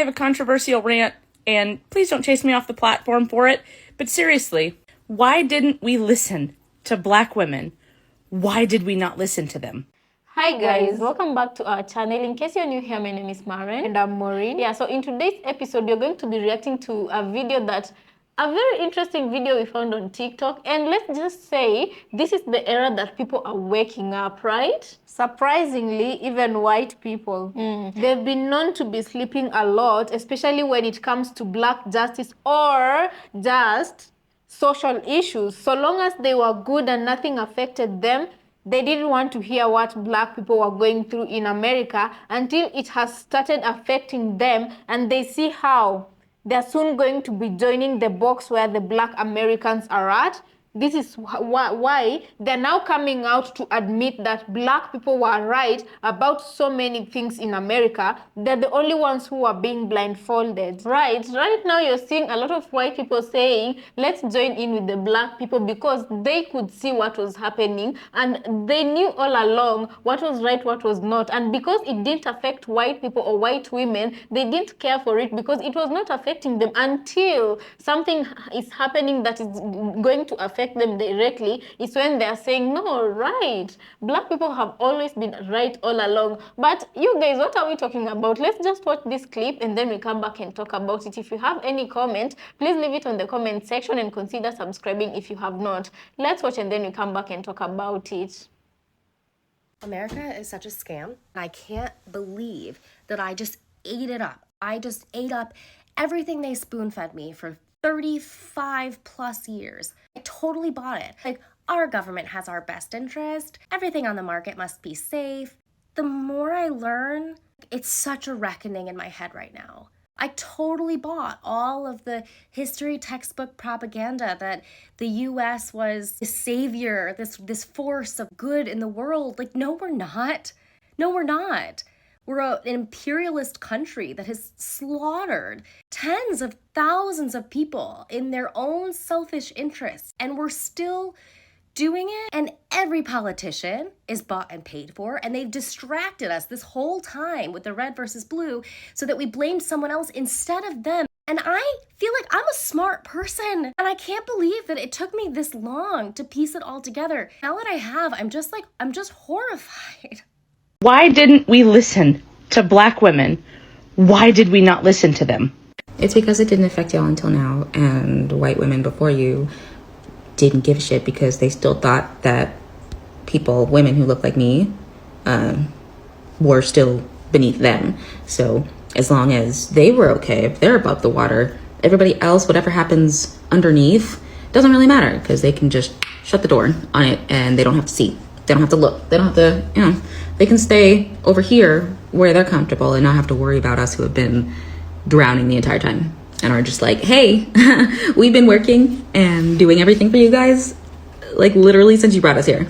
have a controversial rant, and please don't chase me off the platform for it, but seriously, why didn't we listen to Black women? Why did we not listen to them? Hi guys, welcome back to our channel. In case you're new here, my name is Maren. And I'm Maureen. Yeah, so in today's episode, we're going to be reacting to a very interesting video we found on TikTok. And let's just say, this is the era that people are waking up, right? Surprisingly, even white people, they've been known to be sleeping a lot, especially when it comes to Black justice or just social issues. So long as they were good and nothing affected them, they didn't want to hear what Black people were going through in America until it has started affecting them and they see how they're soon going to be joining the box where the Black Americans are at. This is why they're now coming out to admit that Black people were right about so many things in America. They're the only ones who are being blindfolded. Right now you're seeing a lot of white people saying, let's join in with the Black people because they could see what was happening and they knew all along what was right, what was not. And because it didn't affect white people or white women, they didn't care for it because it was not affecting them until something is happening that is going to affect them directly. It's when they're saying, no, right, Black people have always been right all along. But you guys, what are we talking about? Let's just watch this clip and then we come back and talk about it. If you have any comment, please leave it on the comment section and consider subscribing if you have not. Let's watch and then we come back and talk about it. America is such a scam. I can't believe that I just ate it up. I just ate up everything they spoon-fed me for 35 plus years. I totally bought it. Like, our government has our best interest. Everything on the market must be safe. The more I learn, it's such a reckoning in my head right now. I totally bought all of the history textbook propaganda that the US was the savior, this force of good in the world. Like, no, we're not. No, we're not. We're an imperialist country that has slaughtered tens of thousands of people in their own selfish interests, and we're still doing it. And every politician is bought and paid for, and they've distracted us this whole time with the red versus blue so that we blame someone else instead of them. And I feel like I'm a smart person, and I can't believe that it took me this long to piece it all together. Now that I have, I'm just horrified. Why didn't we listen to Black women? Why did we not listen to them? It's because it didn't affect y'all until now, and white women before you didn't give a shit because they still thought that women who look like me, were still beneath them. So as long as they were okay, if they're above the water, everybody else, whatever happens underneath, doesn't really matter because they can just shut the door on it and they don't have to see. They don't have to look. They don't have to, they can stay over here where they're comfortable and not have to worry about us who have been drowning the entire time and are just like, hey, we've been working and doing everything for you guys, like literally since you brought us here.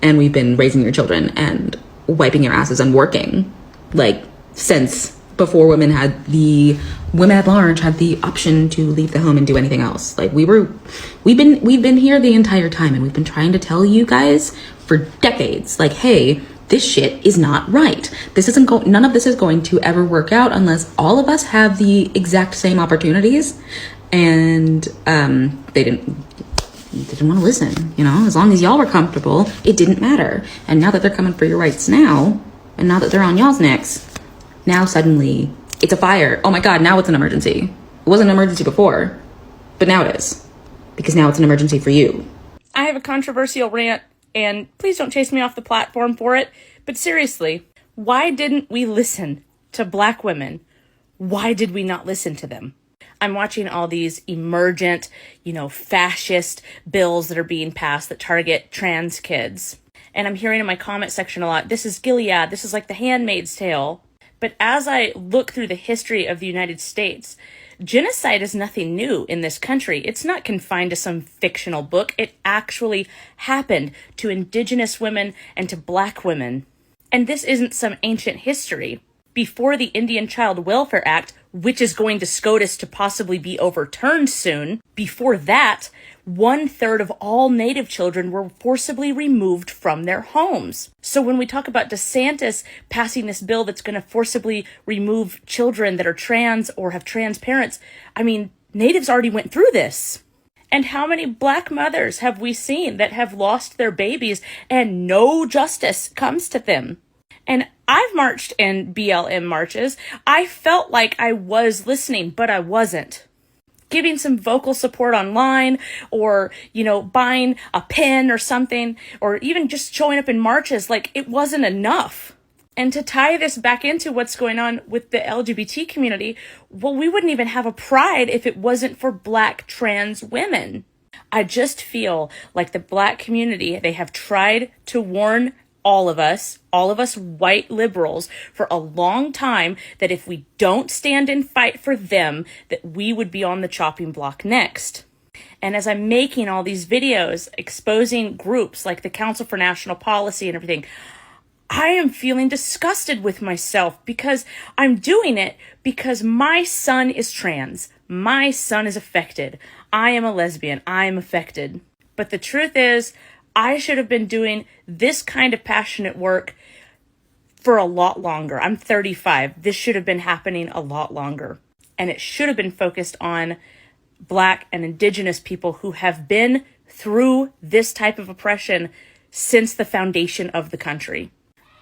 And we've been raising your children and wiping your asses and working like since before women at large had the option to leave the home and do anything else. Like we've been here the entire time and we've been trying to tell you guys for decades, like, hey, this shit is not right. None of this is going to ever work out unless all of us have the exact same opportunities. And they didn't want to listen, as long as y'all were comfortable, it didn't matter. And now that they're coming for your rights now, and now that they're on y'all's necks, now suddenly it's a fire. Oh my God, now it's an emergency. It wasn't an emergency before, but now it is, because now it's an emergency for you. I have a controversial rant, and please don't chase me off the platform for it, but seriously, why didn't we listen to Black women? Why did we not listen to them? I'm watching all these emergent, fascist bills that are being passed that target trans kids. And I'm hearing in my comment section a lot, this is Gilead, this is like the Handmaid's Tale. But as I look through the history of the United States, genocide is nothing new in this country. It's not confined to some fictional book. It actually happened to Indigenous women and to Black women. And this isn't some ancient history. Before the Indian Child Welfare Act, which is going to SCOTUS to possibly be overturned soon, before that, 1/3 of all Native children were forcibly removed from their homes. So when we talk about DeSantis passing this bill that's going to forcibly remove children that are trans or have trans parents, I mean, Natives already went through this. And how many Black mothers have we seen that have lost their babies and no justice comes to them? And I've marched in BLM marches. I felt like I was listening, but I wasn't. Giving some vocal support online, or, buying a pen or something, or even just showing up in marches, like, it wasn't enough. And to tie this back into what's going on with the LGBT community, well, we wouldn't even have a pride if it wasn't for Black trans women. I just feel like the Black community, they have tried to warn all of us white liberals for a long time, that if we don't stand and fight for them, that we would be on the chopping block next. And as I'm making all these videos exposing groups like the Council for National Policy and everything, I am feeling disgusted with myself, because I'm doing it because my son is trans. My son is affected. I am a lesbian. I am affected. But the truth is, I should have been doing this kind of passionate work for a lot longer. I'm 35. This should have been happening a lot longer. And it should have been focused on Black and Indigenous people who have been through this type of oppression since the foundation of the country.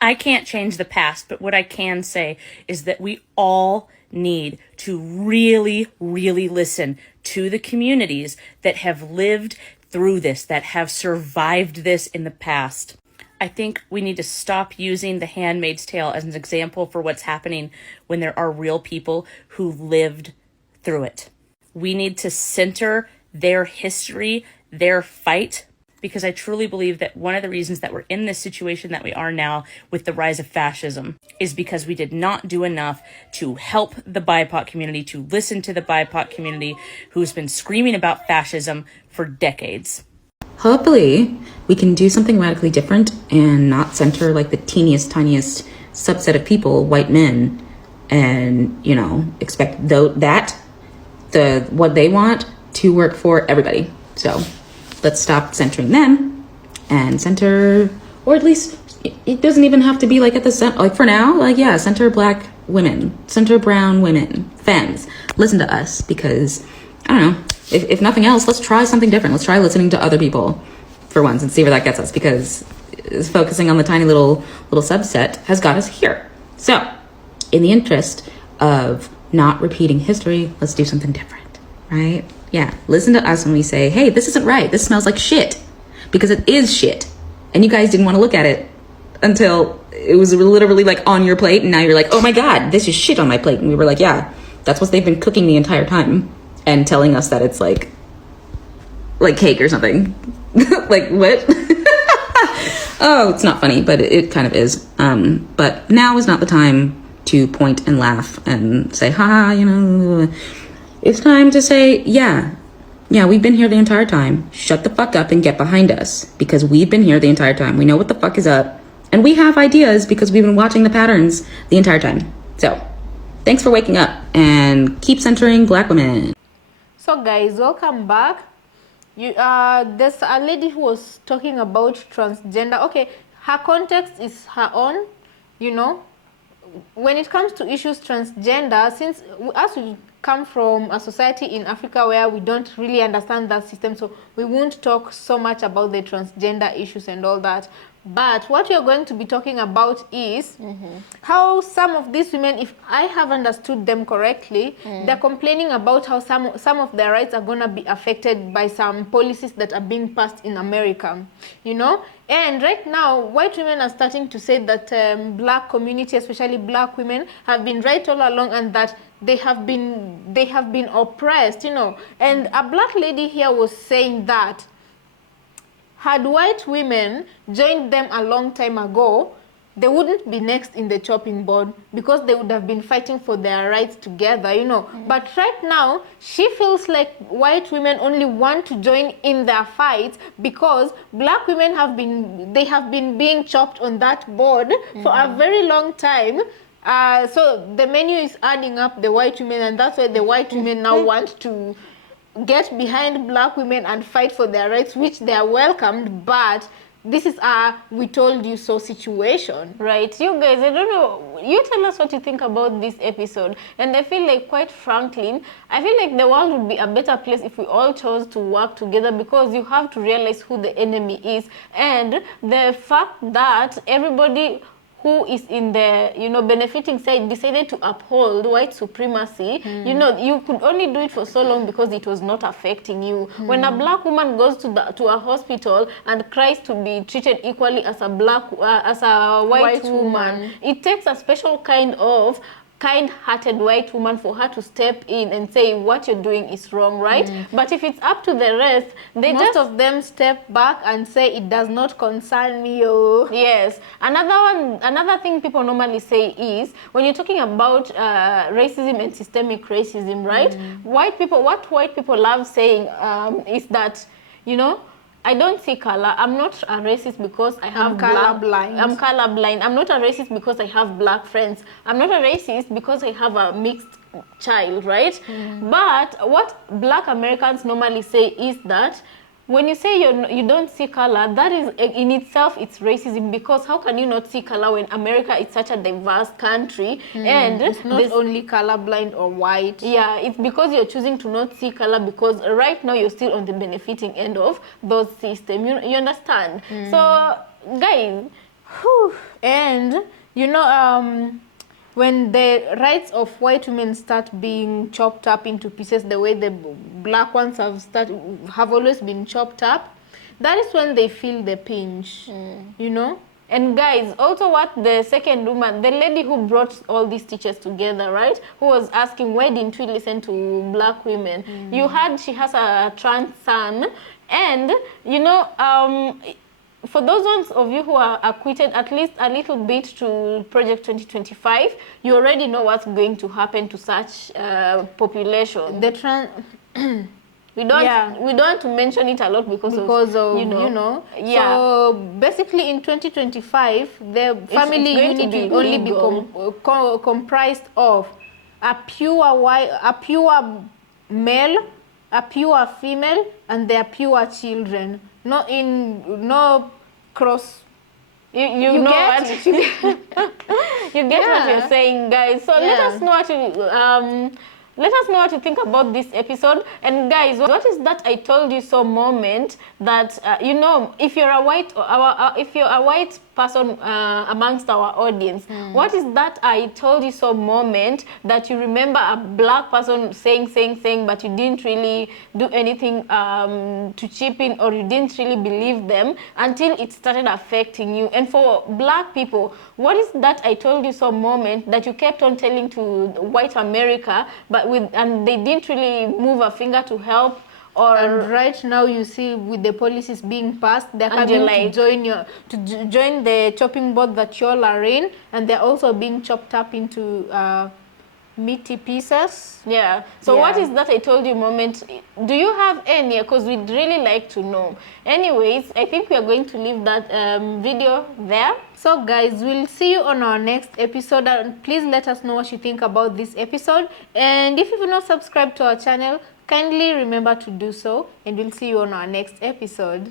I can't change the past, but what I can say is that we all need to really, really listen to the communities that have lived through this, that have survived this in the past. I think we need to stop using The Handmaid's Tale as an example for what's happening when there are real people who lived through it. We need to center their history, their fight, because I truly believe that one of the reasons that we're in this situation that we are now with the rise of fascism is because we did not do enough to help the BIPOC community, to listen to the BIPOC community who's been screaming about fascism for decades. Hopefully, we can do something radically different and not center like the teeniest, tiniest subset of people, white men, and, expect what they want to work for everybody. So let's stop centering them and center, or at least it doesn't even have to be like at the center. Like for now, center Black women, center brown women, femmes. Listen to us, because I don't know. If nothing else, let's try something different. Let's try listening to other people for once and see where that gets us, because focusing on the tiny little subset has got us here. So, in the interest of not repeating history, let's do something different, right? Yeah, listen to us when we say, hey, this isn't right. This smells like shit, because it is shit. And you guys didn't want to look at it until it was literally like on your plate. And now you're like, oh my God, this is shit on my plate. And we were like, yeah, that's what they've been cooking the entire time. And telling us that it's like cake or something. Like, what? Oh, it's not funny, but it kind of is. But now is not the time to point and laugh and say, ha, It's time to say, yeah, we've been here the entire time. Shut the fuck up and get behind us, because we've been here the entire time. We know what the fuck is up. And we have ideas because we've been watching the patterns the entire time. So, thanks for waking up, and keep centering Black women. So guys, welcome back. There's a lady who was talking about transgender. Okay, her context is her own, when it comes to issues transgender, since as we come from a society in Africa where we don't really understand that system, so we won't talk so much about the transgender issues and all that. But what you're going to be talking about is how some of these women, if I have understood them correctly, they're complaining about how some of their rights are going to be affected by some policies that are being passed in America, And right now, white women are starting to say that Black community, especially Black women, have been right all along, and that they have been oppressed, And a Black lady here was saying that had white women joined them a long time ago, they wouldn't be next in the chopping board, because they would have been fighting for their rights together, But right now, she feels like white women only want to join in their fights because Black women have been being chopped on that board for a very long time. So the menu is adding up the white women, and that's why the white women now want to get behind black women and fight for their rights, which they are welcomed, but this is a we told you so situation. Right, you guys, I don't know, you tell us what you think about this episode. And I feel like, quite frankly, I feel like the world would be a better place if we all chose to work together, because you have to realize who the enemy is, and the fact that everybody who is in the, you know, benefiting side decided to uphold white supremacy. You know, you could only do it for so long because it was not affecting you. When a black woman goes to a hospital and cries to be treated equally as a white woman, it takes a special kind of kind-hearted white woman for her to step in and say what you're doing is wrong, right? But if it's up to the rest, Most of them step back and say it does not concern me. Oh. Yes. Another thing people normally say is, when you're talking about racism and systemic racism, right? What white people love saying is that, you know, I don't see color. I'm not a racist because I have colorblind. I'm colorblind. I'm not a racist because I have black friends. I'm not a racist because I have a mixed child, right? But what black Americans normally say is that when you say you don't see color, that is in itself, it's racism, because how can you not see color when America is such a diverse country? And it's not only colorblind or white. Yeah, it's because you're choosing to not see color, because right now you're still on the benefiting end of those systems. You understand? So, guys, and you know, when the rights of white women start being chopped up into pieces the way the black ones have always been chopped up, that is when they feel the pinch, you know. and guys, also what the second woman, the lady who brought all these teachers together, right, who was asking, why didn't we listen to black women? You heard she has a trans son, and you know, for those ones of you who are acquitted at least a little bit to Project 2025, you already know what's going to happen to such population. We don't want to mention it a lot because of you know. Yeah. So basically, in 2025, the family unit will only be comprised of a pure male, a pure female, and their pure children. No cross. You know what you get what you're saying, guys. So let us know what you think about this episode. And guys, what is that I told you so moment that you know, if you're a white person amongst our audience, what is that I told you so moment that you remember a black person saying, but you didn't really do anything to chip in, or you didn't really believe them until it started affecting you? And for black people, what is that I told you so moment that you kept on telling to white America, and they didn't really move a finger to help? And right now, you see, with the policies being passed, they're coming to join the chopping board that y'all are in, and they're also being chopped up into meaty pieces. Yeah. So what is that I told you moment? Do you have any? Because we'd really like to know. Anyways, I think we are going to leave that video there. So guys, we'll see you on our next episode, and please let us know what you think about this episode. And if you've not subscribed to our channel, kindly remember to do so, and we'll see you on our next episode.